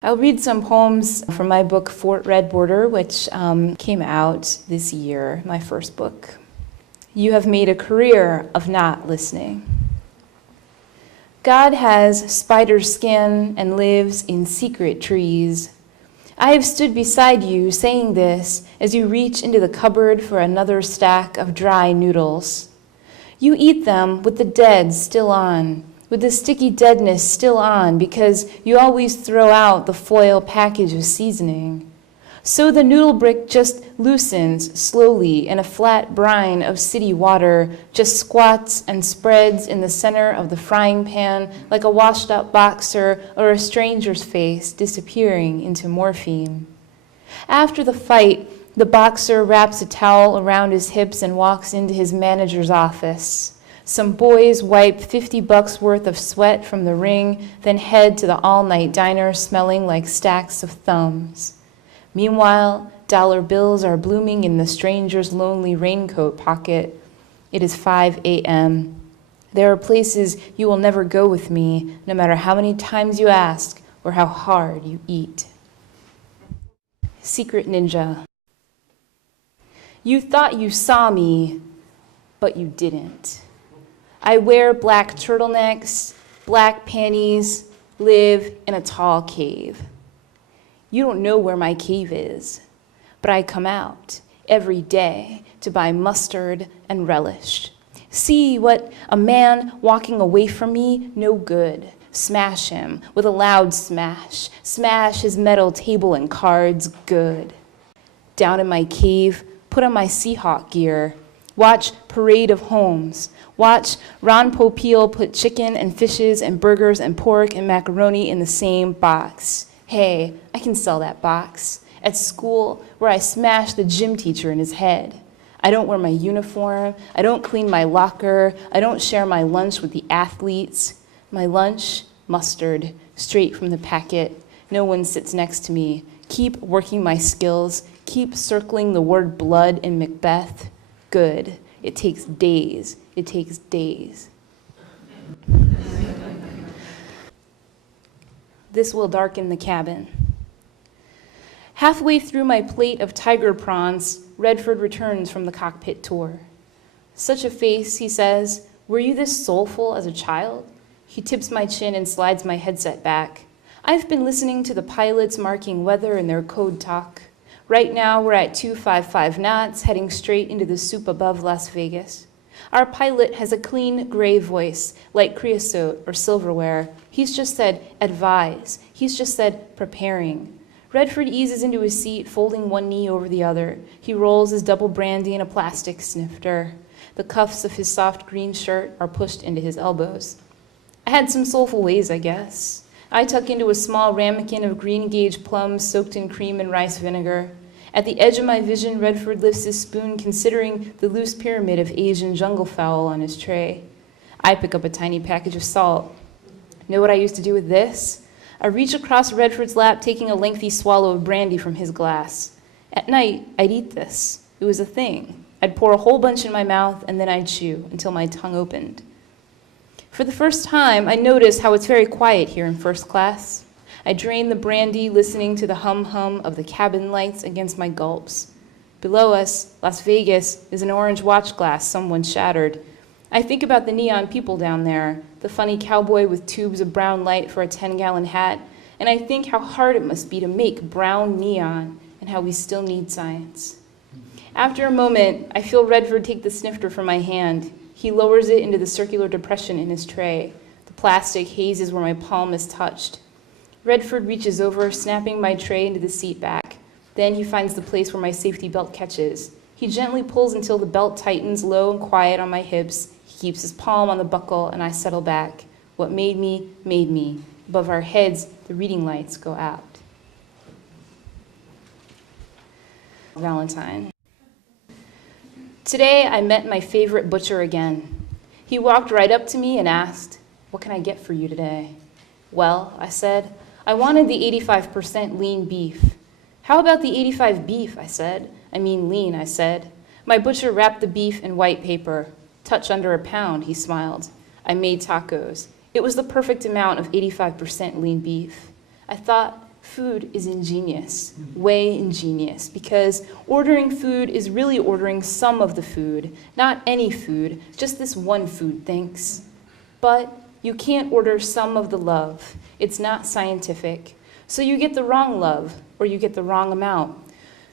I'll read some poems from my book, Fort Red Border, which came out this year, my first book. You have made a career of not listening. God has spider skin and lives in secret trees. I have stood beside you saying this as you reach into the cupboard for another stack of dry noodles. You eat them with the dead still on, with the sticky deadness still on, because you always throw out the foil package of seasoning. So the noodle brick just loosens slowly in a flat brine of city water, just squats and spreads in the center of the frying pan like a washed-up boxer or a stranger's face disappearing into morphine. After the fight, the boxer wraps a towel around his hips and walks into his manager's office. Some boys wipe $50 worth of sweat from the ring, then head to the all-night diner smelling like stacks of thumbs. Meanwhile, dollar bills are blooming in the stranger's lonely raincoat pocket. It is 5 a.m. There are places you will never go with me, no matter how many times you ask or how hard you eat. Secret Ninja. You thought you saw me, but you didn't. I wear black turtlenecks, black panties, live in a tall cave. You don't know where my cave is, but I come out every day to buy mustard and relish. See what a man walking away from me, no good. Smash him with a loud smash. Smash his metal table and cards, good. Down in my cave, put on my Seahawk gear. Watch Parade of Homes. Watch Ron Popeil put chicken and fishes and burgers and pork and macaroni in the same box. Hey, I can sell that box. At school, where I smashed the gym teacher in his head. I don't wear my uniform. I don't clean my locker. I don't share my lunch with the athletes. My lunch, mustard, straight from the packet. No one sits next to me. Keep working my skills. Keep circling the word blood in Macbeth. Good. It takes days. It takes days. This will darken the cabin. Halfway through my plate of tiger prawns, Redford returns from the cockpit tour. Such a face, he says. Were you this soulful as a child? He tips my chin and slides my headset back. I've been listening to the pilots marking weather in their code talk. Right now, we're at 255 knots, heading straight into the soup above Las Vegas. Our pilot has a clean gray voice, like creosote or silverware. He's just said, advise. He's just said, preparing. Redford eases into his seat, folding one knee over the other. He rolls his double brandy in a plastic snifter. The cuffs of his soft green shirt are pushed into his elbows. I had some soulful ways, I guess. I tuck into a small ramekin of green gauge plums soaked in cream and rice vinegar. At the edge of my vision, Redford lifts his spoon, considering the loose pyramid of Asian jungle fowl on his tray. I pick up a tiny package of salt. Know what I used to do with this? I reach across Redford's lap, taking a lengthy swallow of brandy from his glass. At night, I'd eat this. It was a thing. I'd pour a whole bunch in my mouth, and then I'd chew until my tongue opened. For the first time, I noticed how it's very quiet here in first class. I drain the brandy, listening to the hum-hum of the cabin lights against my gulps. Below us, Las Vegas, is an orange watch glass someone shattered. I think about the neon people down there, the funny cowboy with tubes of brown light for a 10-gallon hat, and I think how hard it must be to make brown neon and how we still need science. After a moment, I feel Redford take the snifter from my hand. He lowers it into the circular depression in his tray. The plastic hazes where my palm is touched. Redford reaches over, snapping my tray into the seat back. Then he finds the place where my safety belt catches. He gently pulls until the belt tightens low and quiet on my hips. He keeps his palm on the buckle, and I settle back. What made me, made me. Above our heads, the reading lights go out. Valentine. Today, I met my favorite butcher again. He walked right up to me and asked, "What can I get for you today?" "Well," I said, "I wanted the 85% lean beef." "How about the 85 beef?" I said. "I mean lean," I said. My butcher wrapped the beef in white paper. "Touch under a pound," he smiled. I made tacos. It was the perfect amount of 85% lean beef. I thought, Food is ingenious, way ingenious, because ordering food is really ordering some of the food, not any food, just this one food, thanks. But you can't order some of the love. It's not scientific. So you get the wrong love, or you get the wrong amount.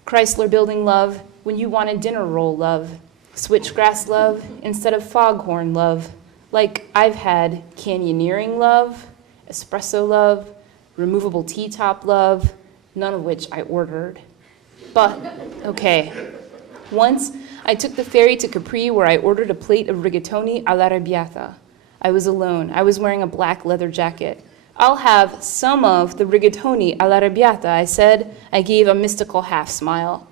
Chrysler Building love when you want a dinner roll love. Switchgrass love instead of foghorn love. Like I've had canyoneering love, espresso love, removable T-top love, none of which I ordered. But, okay. Once, I took the ferry to Capri where I ordered a plate of rigatoni all'arrabbiata. I was alone. I was wearing a black leather jacket. I'll have some of the rigatoni all'arrabbiata, I said. I gave a mystical half smile.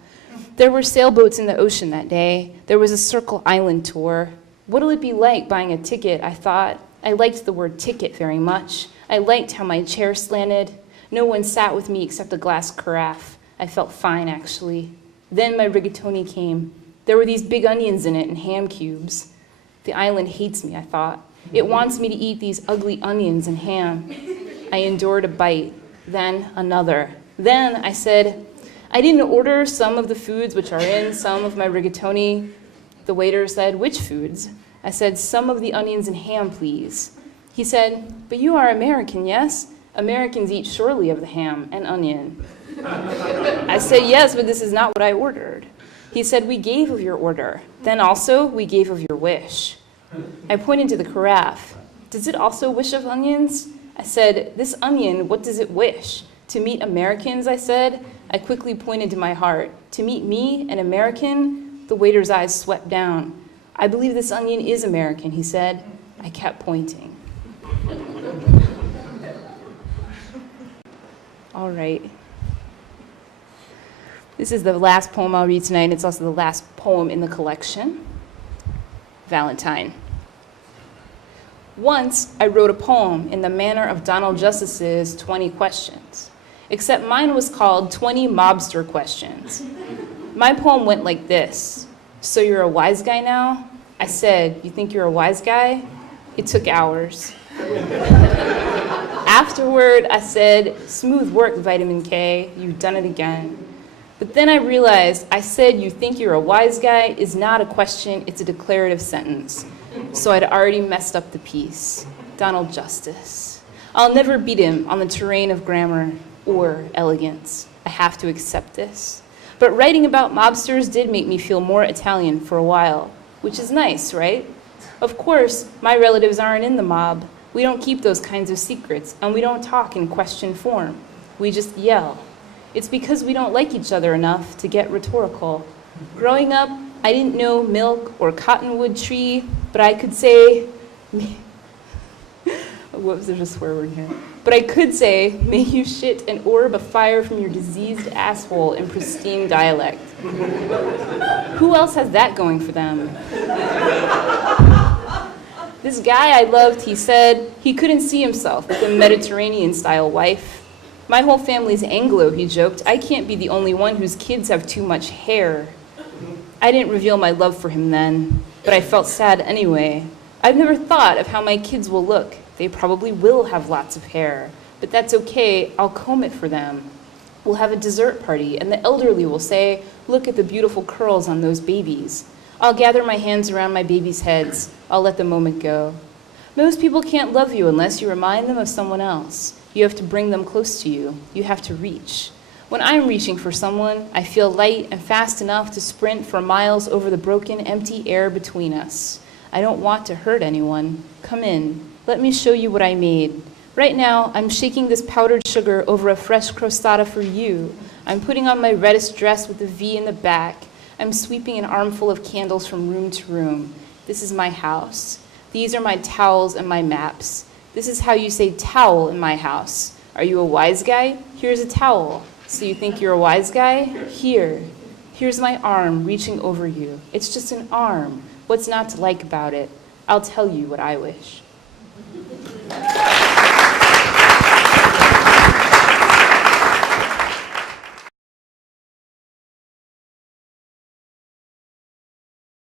There were sailboats in the ocean that day. There was a Circle Island tour. What'll it be like buying a ticket, I thought. I liked the word ticket very much. I liked how my chair slanted. No one sat with me except a glass carafe. I felt fine, actually. Then my rigatoni came. There were these big onions in it and ham cubes. The island hates me, I thought. It wants me to eat these ugly onions and ham. I endured a bite, then another. Then I said, I didn't order some of the foods which are in some of my rigatoni. The waiter said, which foods? I said, some of the onions and ham, please. He said, but you are American, yes? Americans eat surely of the ham and onion. I said, yes, but this is not what I ordered. He said, we gave of your order. Then also, we gave of your wish. I pointed to the carafe. Does it also wish of onions? I said, this onion, what does it wish? To meet Americans, I said. I quickly pointed to my heart. To meet me, an American? The waiter's eyes swept down. I believe this onion is American, he said. I kept pointing. All right. This is the last poem I'll read tonight. It's also the last poem in the collection. Valentine. Once, I wrote a poem in the manner of Donald Justice's 20 Questions, except mine was called 20 Mobster Questions. My poem went like this. So you're a wise guy now? I said, you think you're a wise guy? It took hours. Afterward, I said, smooth work, Vitamin K, you've done it again. But then I realized I said, you think you're a wise guy is not a question, it's a declarative sentence. So I'd already messed up the piece. Donald Justice. I'll never beat him on the terrain of grammar or elegance. I have to accept this. But writing about mobsters did make me feel more Italian for a while, which is nice, right? Of course, my relatives aren't in the mob. We don't keep those kinds of secrets, and we don't talk in question form. We just yell. It's because we don't like each other enough to get rhetorical. Growing up, I didn't know milk or cottonwood tree, but I could say, whoops, there's a swear word here. But I could say, may you shit an orb of fire from your diseased asshole in pristine dialect. Who else has that going for them? This guy I loved, he said, he couldn't see himself with a Mediterranean-style wife. My whole family's Anglo, he joked. I can't be the only one whose kids have too much hair. I didn't reveal my love for him then, but I felt sad anyway. I've never thought of how my kids will look. They probably will have lots of hair, but that's okay, I'll comb it for them. We'll have a dessert party, and the elderly will say, look at the beautiful curls on those babies. I'll gather my hands around my babies' heads. I'll let the moment go. Most people can't love you unless you remind them of someone else. You have to bring them close to you. You have to reach. When I'm reaching for someone, I feel light and fast enough to sprint for miles over the broken, empty air between us. I don't want to hurt anyone. Come in. Let me show you what I made. Right now, I'm shaking this powdered sugar over a fresh crostata for you. I'm putting on my reddest dress with the V in the back. I'm sweeping an armful of candles from room to room. This is my house. These are my towels and my maps. This is how you say towel in my house. Are you a wise guy? Here's a towel. So you think you're a wise guy? Here. Here's my arm reaching over you. It's just an arm. What's not to like about it? I'll tell you what I wish.